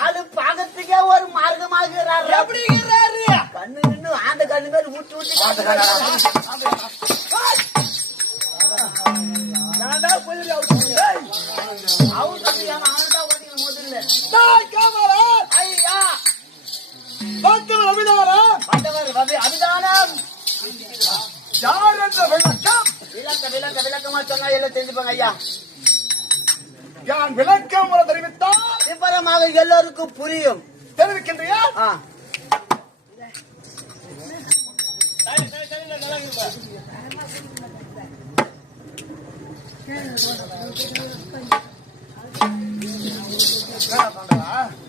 ஆளு பாகத்துக்கே ஒரு மார்க்கமாக கண்ணு நின்று ஆந்த கண்ணு பேர் ஊட்டி ஊட்டி அபிதானம் விளக்கமா சொன்னா எல்லாம் தெரிஞ்சுப்பாங்க ஐயா. விளக்கம் தெரிவித்தால் விவரமாக எல்லோருக்கும் புரியும். தெரிவிக்கின்றியா?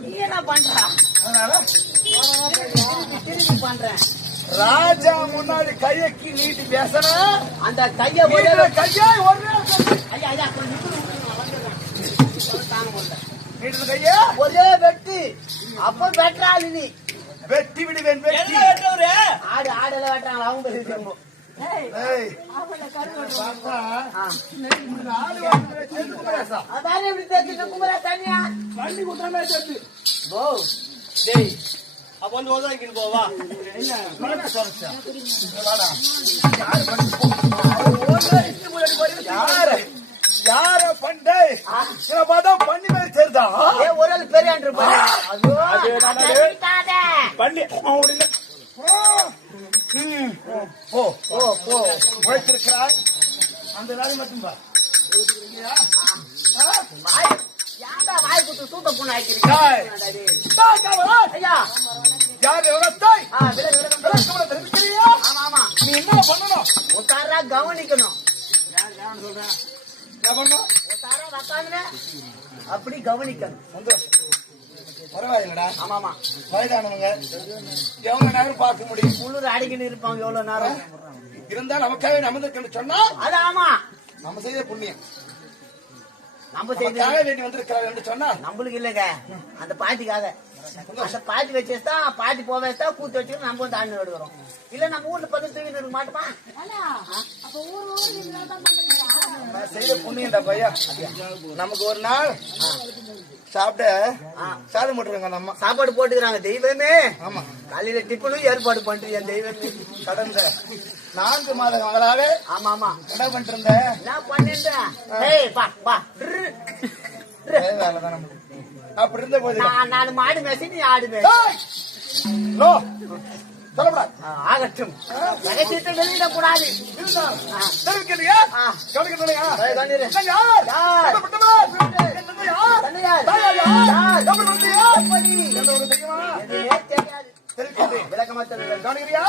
நீ என்ன பண்றா? திருப்பி பண்றேன். ராஜா முன்னாடி கையக்கி நீட்டி பேசணும். அந்த கையை கையை ஒரே வெட்டி அப்ப வெட்டுறாள் நீ வெட்டி விடுவேன். வெட்டி ஆடு ஆடுல வெட்டுறாங்க அவங்க அதான் எப்படி தெரிஞ்சு குமரா தனியா வண்டி குட்டாமே தெரிஞ்சு அப்ப வந்து உதவிக்கிட்டு போவா யார பண்டை பார்த்தா பண்ணி மாதிரி தெரிதா ஒரு ஆள் பெரிய பண்ணி உழைத்திருக்கிறாய் அந்த வேலை மட்டும் பா வாய் குத்து சூத்த பொண்ணு ஆக்கிருக்கா நீ என்ன பண்ணணும்? உத்தாரா கவனிக்கணும். அப்படி கவனிக்கணும். பரவாயில்லடா. ஆமாமா வயதானவங்க எவ்வளவு நேரம் பார்க்க முடியும்? குளிர் அடிக்கணும் இருப்பாங்க எவ்வளவு நேரம் இருந்தா நமக்காக நமக்கு சொன்னா அது ஆமா நம்ம செய்ய புண்ணியம். நம்ம செய்து வேண்டி வந்திருக்கிறார் என்று சொன்னா நம்மளுக்கு இல்லைங்க அந்த பாட்டிக்காக அந்த பாட்டி வச்சுட்டா பாட்டி போக வச்சா கூத்து வச்சு நம்ம வந்து ஆண்டு எடுக்கிறோம் இல்ல நம்ம ஊர்ல பதில் தூக்கி இருக்க மாட்டோமா செய்த புண்ணியண்டா பையா நமக்கு ஒரு நாள் சாப்பிட சாதம் போட்டுருங்க நம்ம சாப்பாடு போட்டுக்கிறாங்க தெய்வமே ஆமா காலையில டிப்பனும் ஏற்பாடு பண்றீங்க தெய்வமே கடந்த 4 மாத மகளாக ஆமா ஆமா என்ன பண்ணிட்டு இருந்தேன் என்ன பண்ணிருந்தேன் வேலைதான் நமக்கு அப்படி இருந்த போது நான் மாடு மேசி நீ ஆடு மேசி சொல்லக்கூடாது ஆகட்டும் ரகசியத்தை வெளியிடக்கூடாது தெரிவிக்கலையா கவனிக்கலையா விளக்கமா தெரியும் கவனிக்கிறியா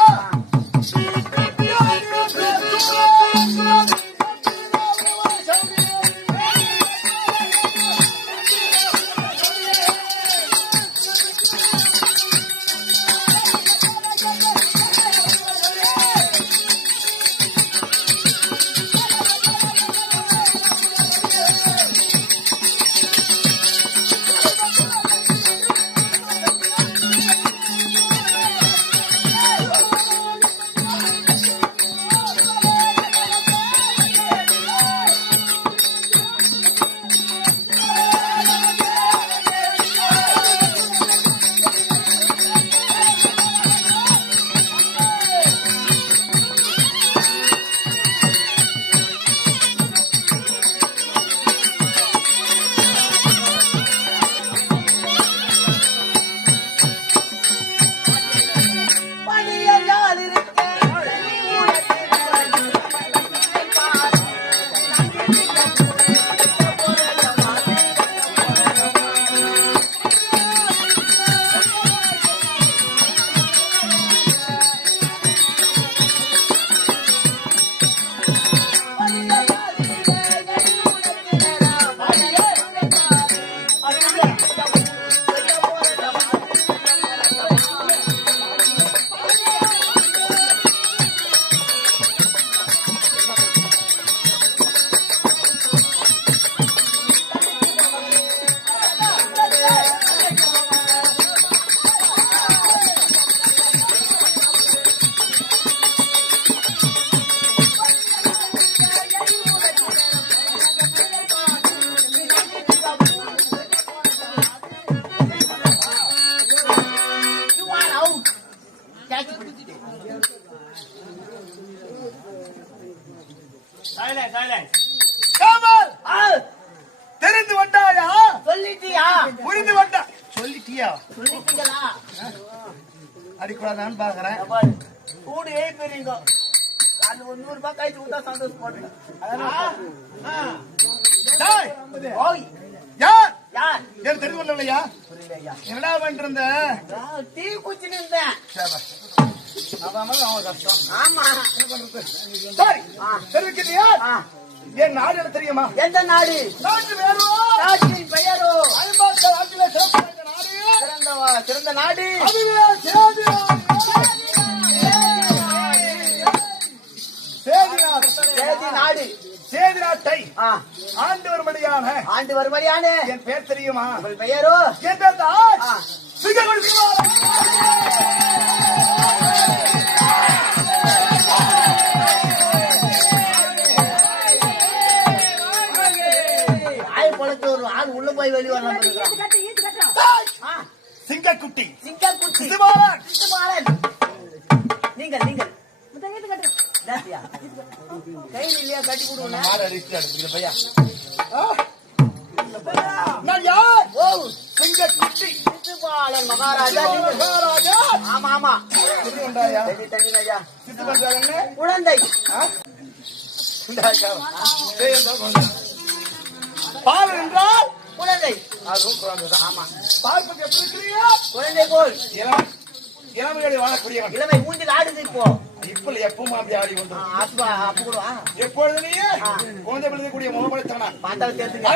தெரிந்து வந்தாயா சொல்லிட்டியா புரிந்து வந்தா சொல்லிட்டியா சொல்லிட்டீங்களா அடிக்கூடாதான்னு பாக்குறேன் கூடு ஏறிங்க அது 100 ரூபாய் கழிச்சு விட்டா சந்தோஷப்படுங்க யார் யார் ஏன் தெரிந்து கொள்ளலையா புரியலையா என்னடா பண்ணிட்டு இருந்த டீ குச்சின்னு இருந்தேன் அவன் கஷ்டம் ஆமா சரி தெரிவிக்கிறியா என் நாடு என்ன தெரியுமா எந்த நாடு நாட்டு வேறோ நாட்டின் பெயரோ நாட்டிலே சிறந்த நாடு சிறந்த நாடு அதுவே சேதி நாடு சேதி நாட்டை ஆண்டு வரும்படியான என் பேர் தெரியுமா உங்கள் பெயரோ என் பேர் தான் சிங்ககுடி ஒரு ஆள் உள்ள போய் வெளியே வரலாம் சிங்கக்குட்டி சிங்கக்குட்டி சிசுபாலன் நீங்கள் நீங்கள் கையில் இல்லையா கட்டி கொடுங்க பையா நான் யார் ஓ சிங்கக்குட்டி சிசுபாலன் மகாராஜா மகாராஜா ஆமா ஆமா உண்டாயா தங்கினையா சித்து பண்றாங்க குழந்தை பால் என்றால் குழந்தை அதுவும் குழந்தைதான் ஆமா பால் பற்றி எப்படி இருக்கிறீங்க குழந்தை போல் இளமையோடு வாழக்கூடியவன் இளமை மூஞ்சில் ஆடுது இப்போ இப்ப எப்பவும் அப்படி ஆடி வந்து அப்ப கூட எப்பொழுதுலயே குழந்தை விழுந்தக்கூடிய முகப்படுத்தவனா பார்த்தாலும் தெரிஞ்சுங்க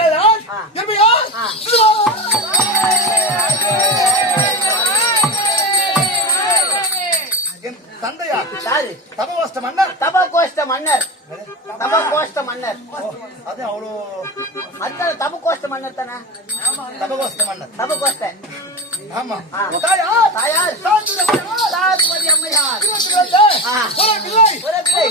என் தந்தையா யாரு தபகோஷ்ட மன்னர் தபகோஷ்ட மன்னர் தப கோஷ்ட மன்னர். அது அவ்வளோ அதான தப கோஷ்ட மன்னர் தானே. தபகோஸ்த மன்னர். தப கோஷ்ட. ஆமா. ஆ. தாயார் தாயார் சாத்துமதி அம்மையார். ஆ. ஒரு பிள்ளை. ஒரு பிள்ளை.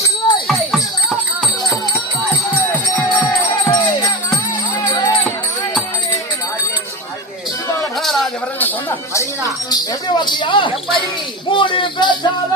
மகாராஜ வரல சொன்னா அறிஞரா எப்படி வாத்தியா எப்படி மூடி பேசாத